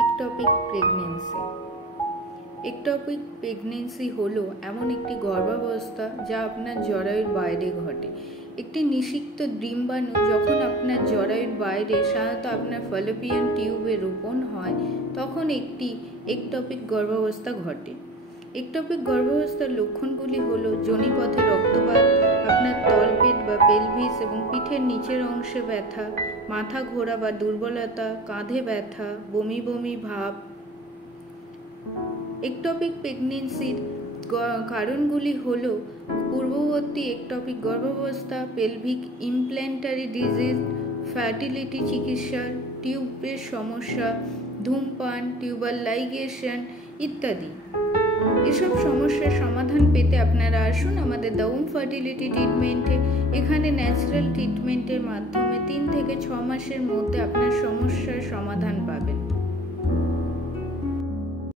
Ectopic pregnancy. Ectopic pregnancy হলো এমন একটি গর্ভাবস্থা যা আপনার জরায়ুর বাইরে ঘটে। একটি নিষিক্ত ডিম্বাণু যখন আপনার জরায়ুর বাইরে সাধারণত আপনার ফ্যালোপিয়ান টিউবে রোপণ হয় তখন একটি একটপিক গর্ভাবস্থা ঘটে। একটপিক গর্ভাবস্থার লক্ষণগুলি হলো যোনিপথে রক্তপাত, আপনার তলপেট বা পেলভিস এবং পিঠের নিচের অংশে ব্যথা, মাথা ঘোরা বা দুর্বলতা, কাঁধে ব্যথা, বমি বমি ভাব। একটপিক প্রেগন্যান্সির কারণগুলি হলো পূর্ববর্তী একটপিক গর্ভাবস্থা, পেলভিক ইমপ্ল্যান্টারি ডিজিজ, ফার্টিলিটি চিকিৎসা, টিউবের সমস্যা, ধূমপান, টিউবার লাইগেশন ইত্যাদি। এসব সমস্যার সমাধান পেতে আপনারা আসুন আমাদের দ্য ওম ফার্টিলিটি ট্রিটমেন্টে। এখানে ন্যাচারাল ট্রিটমেন্টের মাধ্যমে 3 থেকে 6 মাসের মধ্যে আপনার সমস্যার সমাধান পাবেন।